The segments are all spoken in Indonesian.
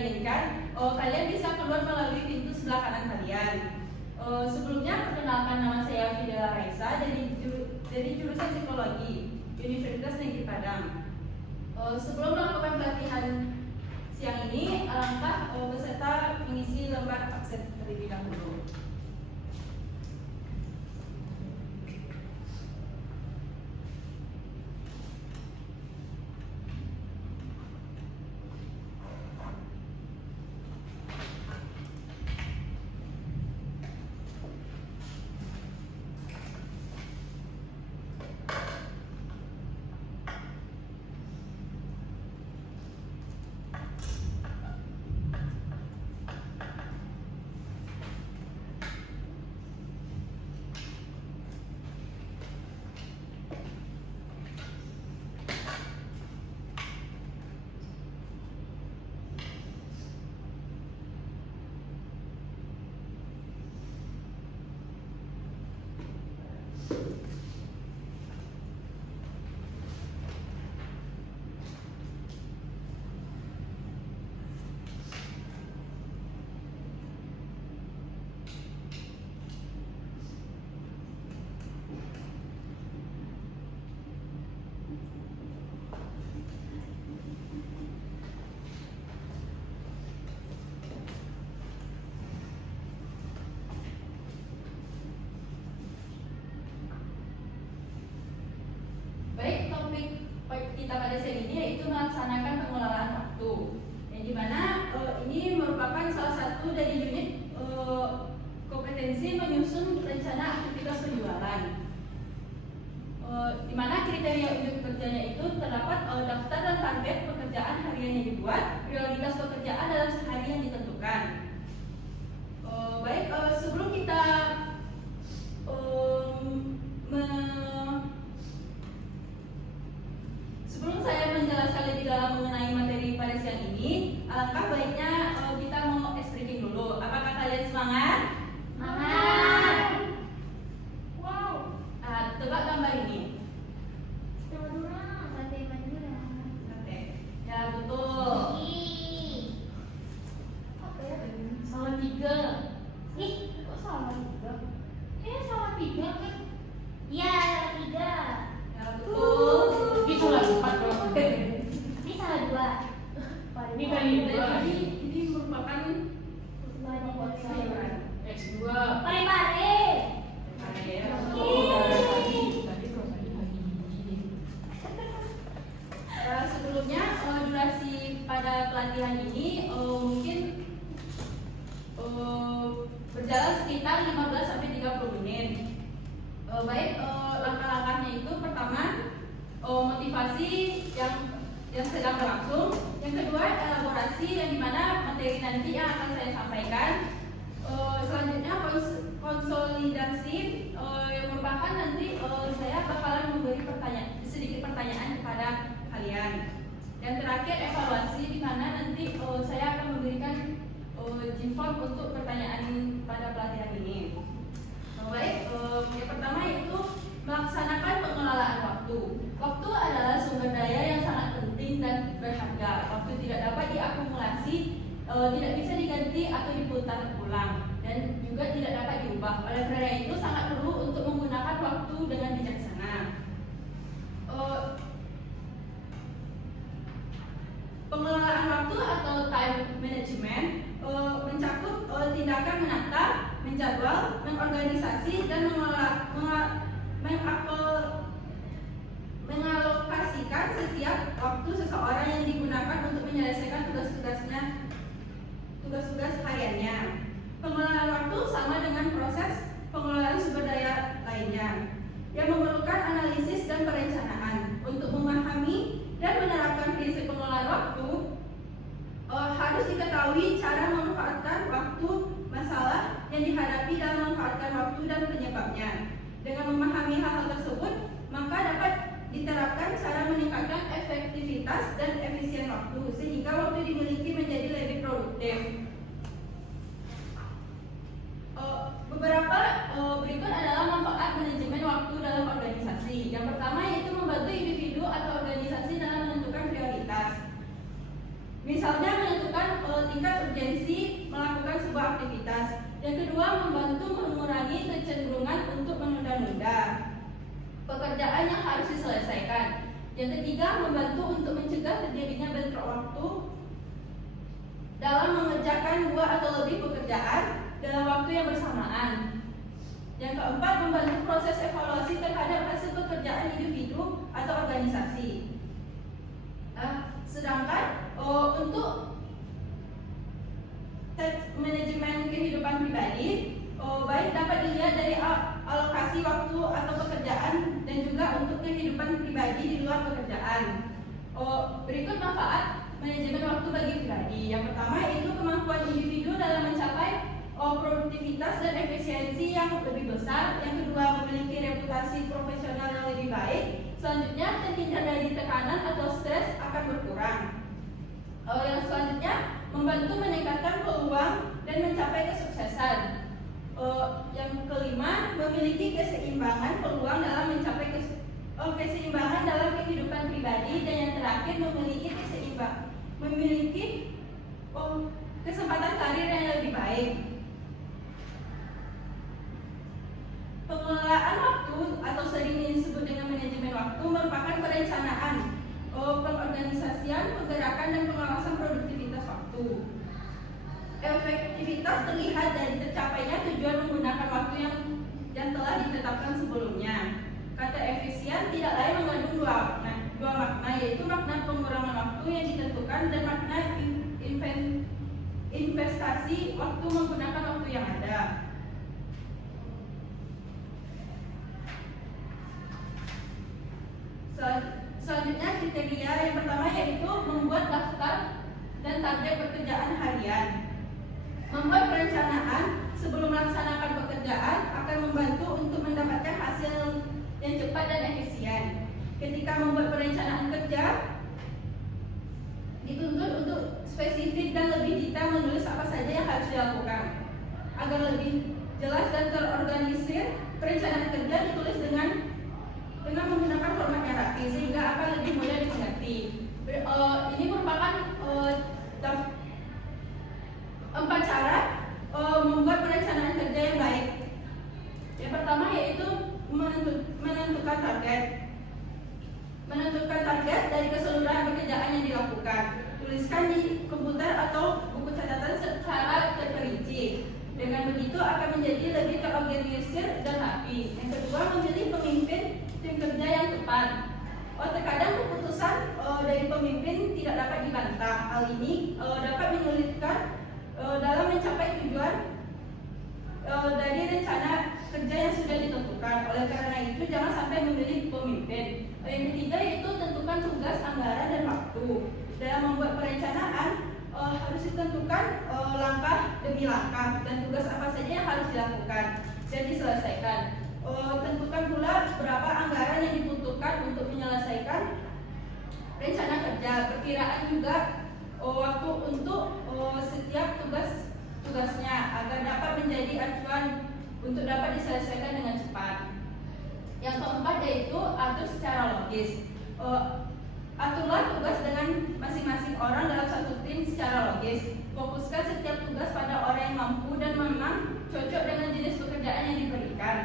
inginkan, kalian bisa keluar melalui pintu sebelah kanan kalian. Sebelumnya perkenalkan, nama saya Fidela Raisa dari jurusan Psikologi Universitas Negeri Padang. Sebelum melakukan pelatihan siang ini, alangkah peserta mengisi lembar absen terlebih dahulu. Baik, topik kita pada siang ini yaitu melaksanakan pengelolaan waktu, yang dimana ini merupakan salah satu dari unit kompetensi menyusun rencana aktivitas penjualan. Dimana kriteria unit kerjanya itu terdapat daftar dan target pekerjaan harian yang dibuat, prioritas pekerjaan dalam sehari yang ditentukan. Baik, sebelum kita sebelum saya menjelaskan lebih dalam mengenai materi pada siang ini, alangkah baiknya kita mau breaking dulu. Apakah kalian semangat? Semangat! Wow. Tebak gambar ini. Sate Madura. Sate. Ya, betul. Apa ya? Salah 3. Ih, kok salah 3? Kayaknya salah 3 kan? Iya, salah 3. Ya, betul. Ini salah 4 kalau Ini salah 2. Ini kali 2. Ini merupakan sayuran. X2. Pare-pare. Sebelumnya durasi pada pelatihan ini mungkin berjalan sekitar 15 sampai 30 menit. Baik, langkah-langkahnya itu pertama motivasi yang sedang berlangsung, yang kedua elaborasi yang dimana materi nanti yang akan saya sampaikan. Selanjutnya konsolidasi yang merupakan nanti saya bakalan memberi sedikit pertanyaan kepada kalian. Yang terakhir evaluasi di mana nanti saya akan memberikan G-form untuk pertanyaan pada pelatihan ini. Baik, yang pertama yaitu melaksanakan pengelolaan waktu. Waktu adalah sumber daya yang sangat penting dan berharga. Waktu tidak dapat diakumulasi, tidak bisa diganti atau diputar ulang, dan juga tidak dapat diubah. Oleh karena itu sangat perlu untuk menggunakan waktu dengan bijaksana. Pengelolaan waktu atau time management mencakup tindakan menata, menjadwal, mengorganisasi, dan mengalokasikan setiap waktu seseorang yang digunakan untuk menyelesaikan tugas-tugas hariannya. Pengelolaan waktu sama dengan proses pengelolaan sumber daya lainnya yang memerlukan analisis dan perencanaan. Untuk memahami dan menerapkan prinsip pengelolaan waktu, harus diketahui cara memanfaatkan waktu, masalah yang dihadapi dalam memanfaatkan waktu dan penyebabnya. Dengan memahami hal-hal tersebut, maka dapat diterapkan cara meningkatkan efektivitas dan efisien waktu sehingga waktu dimiliki menjadi lebih produktif. Beberapa berikut adalah manfaat manajemen waktu dalam organisasi. Yang pertama yaitu membantu individu atau organisasi dalam menentukan prioritas. Misalnya menentukan tingkat urgensi melakukan sebuah aktivitas. Yang kedua, membantu mengurangi kecenderungan untuk menunda-nunda pekerjaan yang harus diselesaikan. Yang ketiga, membantu untuk mencegah terjadinya bentrok waktu dalam mengerjakan 2 atau lebih pekerjaan dalam waktu yang bersamaan. Yang keempat, membantu proses evaluasi terhadap hasil pekerjaan individu atau organisasi. Sedangkan untuk manajemen kehidupan pribadi, baik dapat dilihat dari alokasi waktu atau pekerjaan dan juga untuk kehidupan pribadi di luar pekerjaan. Berikut manfaat manajemen waktu bagi pribadi. Yang pertama yaitu kemampuan individu dalam mencapai produktivitas dan efisiensi yang lebih besar. Yang kedua, memiliki reputasi profesional yang lebih baik. Selanjutnya, terhindar dari tekanan atau stres akan berkurang. Yang selanjutnya, membantu meningkatkan peluang dan mencapai kesuksesan. Yang kelima, memiliki keseimbangan peluang dalam mencapai keseimbangan dalam kehidupan pribadi. Dan yang terakhir, memiliki kesempatan karir yang lebih baik. Pengelolaan waktu atau sering disebut dengan manajemen waktu merupakan perencanaan, pengorganisasian, penggerakan, dan pengawasan produktivitas waktu. Efektivitas terlihat dari tercapainya tujuan menggunakan waktu yang telah ditetapkan sebelumnya. Kata efisien tidak lain mengandung dua makna, yaitu makna pengurangan waktu yang ditentukan dan makna investasi waktu menggunakan waktu yang ada. Selanjutnya kriteria yang pertama yaitu membuat daftar dan target pekerjaan harian. Membuat perencanaan sebelum melaksanakan pekerjaan akan membantu untuk mendapatkan hasil yang cepat dan efisien. Ketika membuat perencanaan kerja, dituntut untuk spesifik dan lebih detail menulis apa saja yang harus dilakukan. Agar lebih jelas dan terorganisir, perencanaan kerja ditulis dengan menggunakan format yang rapi sehingga akan lebih mudah dimengerti. Ini merupakan 4 cara membuat perencanaan kerja yang baik. Yang pertama yaitu menentukan target. Menentukan target dari keseluruhan pekerjaan yang dilakukan. Tuliskan di komputer atau buku catatan secara terperinci. Dengan begitu akan menjadi lebih terorganisir dan rapi. Yang kedua, memilih pemimpin tim kerja yang tepat. Terkadang keputusan dari pemimpin tidak dapat dibantah. Hal ini dapat menyulitkan dalam mencapai tujuan dari rencana kerja yang sudah ditentukan. Oleh karena itu, jangan sampai memilih pemimpin. Yang ketiga yaitu tentukan tugas, anggaran, dan waktu. Dalam membuat perencanaan harus ditentukan langkah demi langkah dan tugas apa saja yang harus dilakukan dan diselesaikan. Tentukan pula berapa anggaran yang dibutuhkan untuk menyelesaikan rencana kerja. Perkiraan juga waktu untuk setiap tugasnya agar dapat menjadi acuan untuk dapat diselesaikan dengan cepat. Yang keempat yaitu atur secara logis. Aturlah tugas dengan masing-masing orang dalam satu tim secara logis. Fokuskan setiap tugas pada orang yang mampu dan memang cocok dengan jenis pekerjaan yang diberikan.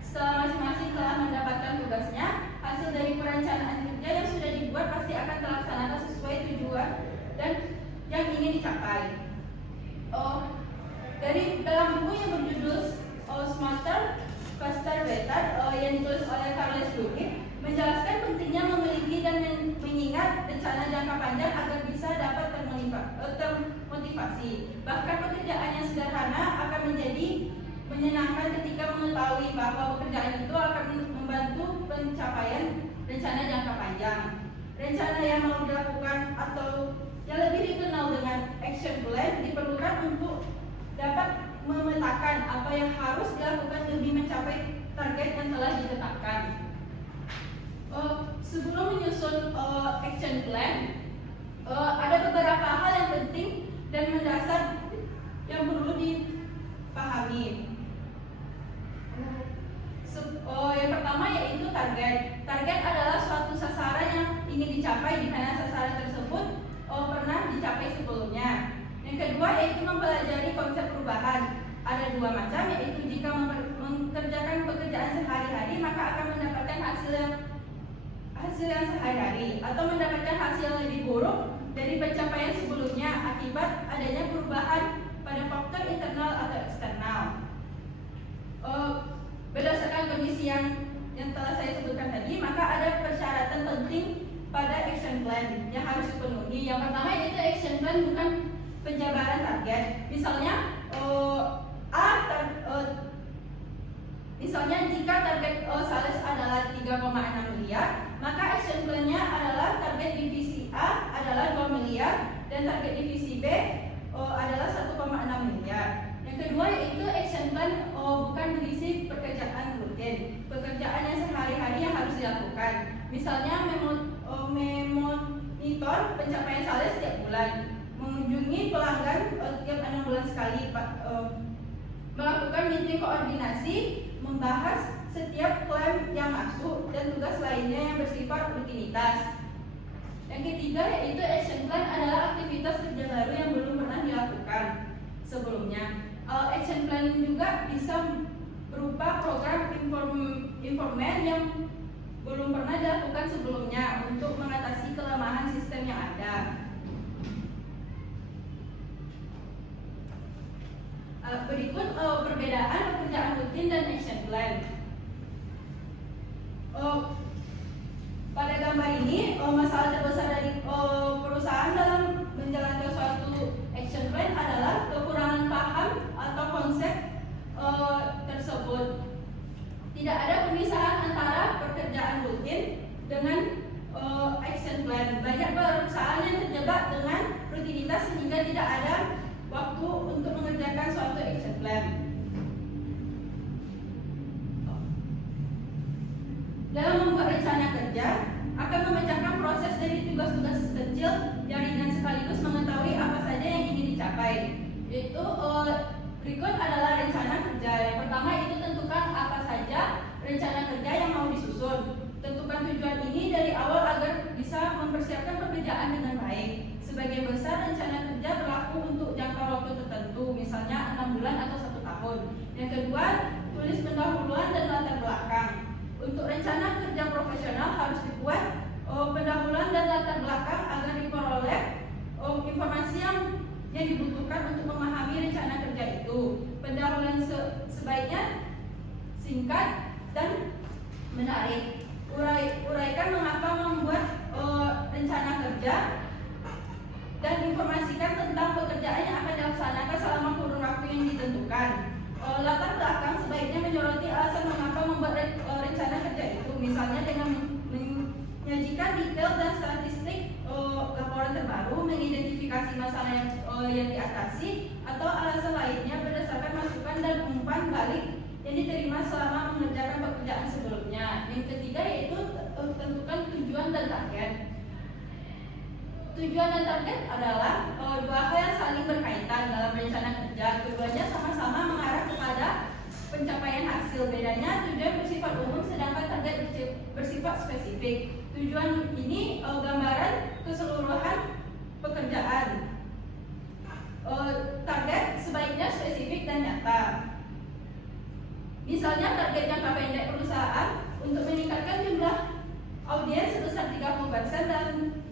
Setelah masing-masing telah mendapatkan tugasnya, hasil dari perencanaan kerja yang sudah dibuat pasti akan terlaksana sesuai tujuan dan yang ingin dicapai. Dari dalam buku yang berjudul Smarter, Faster, Better yang ditulis oleh Charles Duhigg menjelaskan pentingnya memiliki dan mengingat rencana jangka panjang agar bisa dapat termotivasi. Bahkan pekerjaan yang sederhana akan menjadi menyenangkan ketika mengetahui bahwa pekerjaan itu akan membantu pencapaian rencana jangka panjang. Rencana yang mau dilakukan atau yang lebih dikenal dengan action plan diperlukan untuk dapat memetakan apa yang harus dilakukan demi mencapai target yang telah ditetapkan. Sebelum menyusun action plan, ada beberapa hal yang penting dan mendasar yang perlu dipahami. Yang pertama yaitu target. Target adalah suatu sasaran yang ingin dicapai di mana sasaran tersebut pernah dicapai sebelumnya. Yang kedua maka akan mendapatkan hasil yang sehari-hari atau mendapatkan hasil yang lebih buruk dari pencapaian sebelumnya akibat adanya perubahan pada faktor internal atau eksternal. Berdasarkan kondisi yang telah saya sebutkan tadi, maka ada persyaratan penting pada action plan yang harus dipenuhi. Yang pertama yaitu action plan bukan penjabaran target. Misalnya jika target sales adalah 3,6 miliar, maka action plan-nya adalah target divisi A adalah 2 miliar dan target divisi B adalah 1,6 miliar. Yang kedua yaitu action plan bukan berisi pekerjaan rutin, pekerjaan yang sehari-hari yang harus dilakukan. Misalnya memonitor pencapaian sales setiap bulan, mengunjungi pelanggan tiap 6 bulan sekali, melakukan meeting koordinasi, membahas setiap klaim yang masuk dan tugas lainnya yang bersifat rutinitas. Yang ketiga yaitu action plan adalah aktivitas kerja baru yang belum pernah dilakukan sebelumnya. Action plan juga bisa berupa program informan yang belum pernah dilakukan sebelumnya untuk mengatasi kelemahan sistem yang ada. Berikut perbedaan pekerjaan rutin dan action plan. Pada gambar ini, masalah terbesar dari perusahaan dalam menjalankan suatu action plan adalah kekurangan paham atau konsep tersebut. Tidak ada pemisahan antara pekerjaan rutin dengan action plan. Banyak perusahaan yang terjebak dengan rutinitas sehingga tidak ada waktu untuk mengerjakan suatu action plan. Dalam membuat rencana kerja akan memecahkan proses dari tugas-tugas kecil yang ringan sekaligus mengetahui apa saja yang ingin dicapai. Yaitu berikut adalah rencana kerja. Yang pertama itu tentukan apa saja rencana kerja yang mau disusun. Tentukan tujuan ini dari awal agar bisa mempersiapkan pekerjaan dengan baik. Sebagian besar rencana kerja berlaku untuk jangka waktu tertentu, misalnya 6 bulan atau 1 tahun. Yang kedua, tulis pendahuluan dan latar belakang. Untuk rencana kerja profesional harus dibuat pendahuluan dan latar belakang agar diperoleh informasi yang dibutuhkan untuk memahami rencana kerja itu. Pendahuluan sebaiknya singkat dan menarik. Uraikan mengapa membuat rencana kerja dan informasikan tentang pekerjaan yang akan dilaksanakan selama kurun waktu yang ditentukan. Latar belakang sebaiknya menyoroti alasan mengapa membuat rencana kerja itu, misalnya dengan menyajikan detail dan statistik laporan terbaru, mengidentifikasi masalah yang diatasi, atau alasan lainnya berdasarkan masukan dan umpan balik yang diterima selama mengerjakan pekerjaan sebelumnya. Yang ketiga yaitu tentukan tujuan dan target. Tujuan dan target adalah dua hal yang saling berkaitan dalam rencana kerja. Keduanya sama-sama mengarah kepada pencapaian hasil. Bedanya tujuan bersifat umum sedangkan target bersifat spesifik. Tujuan ini gambaran keseluruhan pekerjaan. Target sebaiknya spesifik dan nyata. Misalnya target jangka pendek perusahaan untuk meningkatkan jumlah audiens sebesar 30%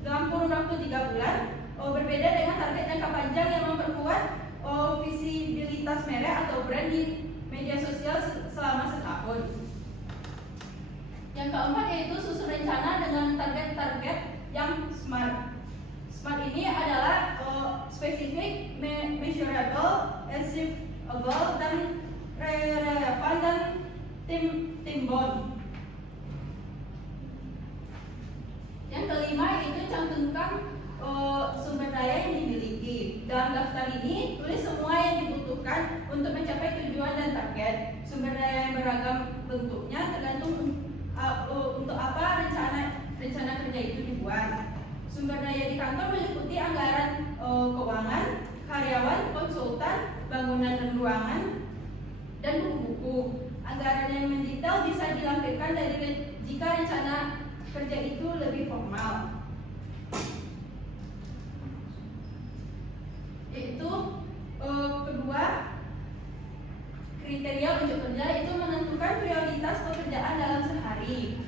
dalam kurun waktu 3 bulan, berbeda dengan target jangka panjang yang memperkuat visibilitas merek atau brand di media sosial selama setahun. Yang keempat yaitu susun rencana dengan target-target yang SMART. SMART ini adalah spesifik, measurable, achievable, dan relevan dan time-bound. Yang kelima yaitu cantumkan sumber daya yang dimiliki. Dalam daftar ini tulis semua yang dibutuhkan untuk mencapai tujuan dan target. Sumber daya yang beragam bentuknya tergantung untuk apa rencana kerja itu dibuat. Sumber daya di kantor meliputi anggaran keuangan, karyawan, konsultan, bangunan dan ruangan, dan buku-buku. Anggaran yang mendetail bisa dilampirkan dari jika rencana kerja itu lebih formal. Itu kedua kriteria untuk bekerja itu menentukan prioritas pekerjaan dalam sehari.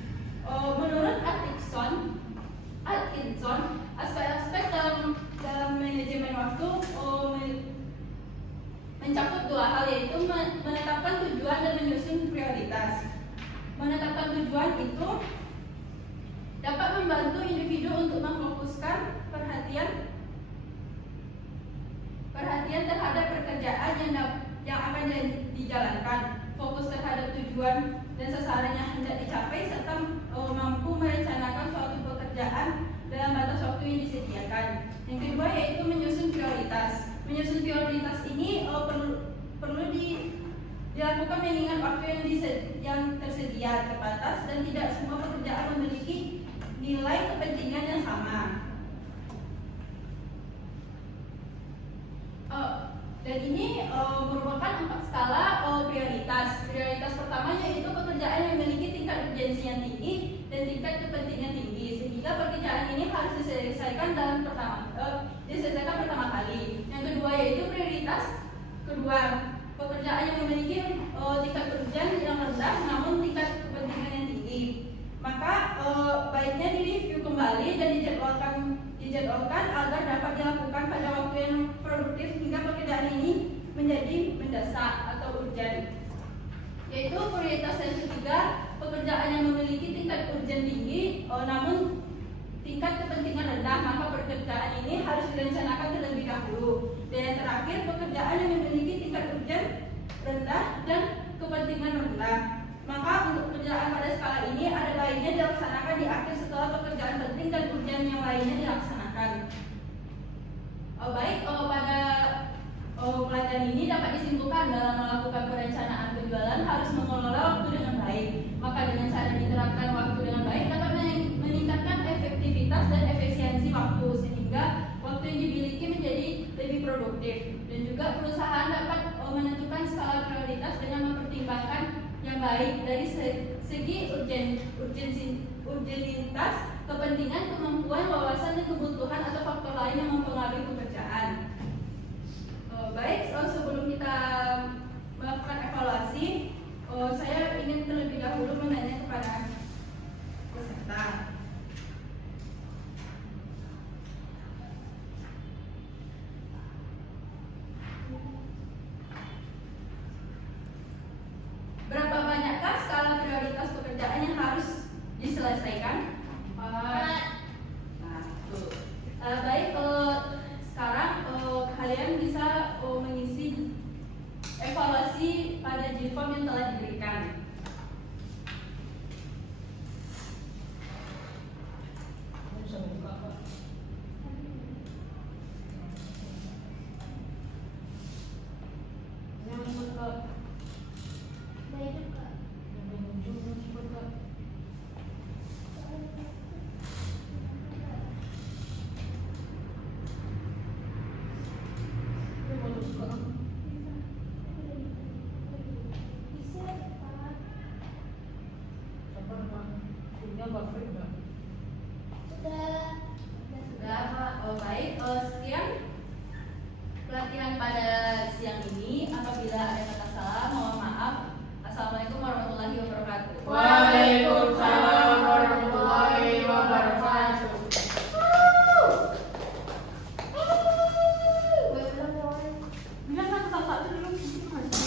Menurut Atkinson, aspek-aspek dalam manajemen waktu mencakup dua hal, yaitu menetapkan tujuan dan menyusun prioritas. Menetapkan tujuan itu dapat membantu individu untuk memfokuskan perhatian terhadap pekerjaan yang akan dijalankan, fokus terhadap tujuan dan sasaran yang hendak dicapai, serta mampu merencanakan suatu pekerjaan dalam batas waktu yang disediakan. Yang kedua yaitu menyusun prioritas. Menyusun prioritas ini perlu dilakukan mengingat waktu yang tersedia terbatas dan tidak semua pekerjaan memiliki nilai kepentingan yang sama. Dan ini merupakan 4 skala prioritas. Prioritas pertama yaitu pekerjaan yang memiliki tingkat urgensi yang tinggi dan tingkat kepentingan tinggi, sehingga pekerjaan ini harus diselesaikan pertama kali. Yang kedua yaitu prioritas kedua, pekerjaan yang memiliki tingkat urgen yang rendah namun tingkat kepentingan yang tinggi. Maka baiknya direview kembali dan dijadwalkan agar dapat dilakukan pada waktu yang produktif hingga pekerjaan ini menjadi mendesak atau urgen. Yaitu prioritas yang ketiga, pekerjaan yang memiliki tingkat urgen tinggi namun tingkat kepentingan rendah, maka pekerjaan ini harus direncanakan terlebih dahulu. Dan yang terakhir, pekerjaan yang memiliki tingkat urgen rendah dan kepentingan rendah, maka untuk pekerjaan pada skala ini ada baiknya dilaksanakan di akhir setelah pekerjaan penting dan urgen yang lainnya dilaksanakan. Pada pelajaran ini dapat disimpulkan dalam melakukan perencanaan penjualan harus mengelola waktu dengan baik. Maka dengan cara diterapkan waktu dengan baik dapat meningkatkan efektivitas dan efisiensi waktu, sehingga waktu yang dimiliki menjadi lebih produktif. Dan juga perusahaan dapat menentukan skala prioritas dengan mempertimbangkan yang baik dari segi urgenitas, kepentingan, kemampuan, wawasan, dan kebutuhan atau faktor lain yang mempengaruhi pekerjaan. Sebelum kita melakukan evaluasi, saya ingin terlebih dahulu menanya kepada peserta. Berapa banyakkah skala prioritas pekerjaan yang harus diselesaikan? 4. Sekarang kalian bisa mengisi evaluasi pada JIFOM yang telah diberikan. Sudah, Pak. Baik. Sekian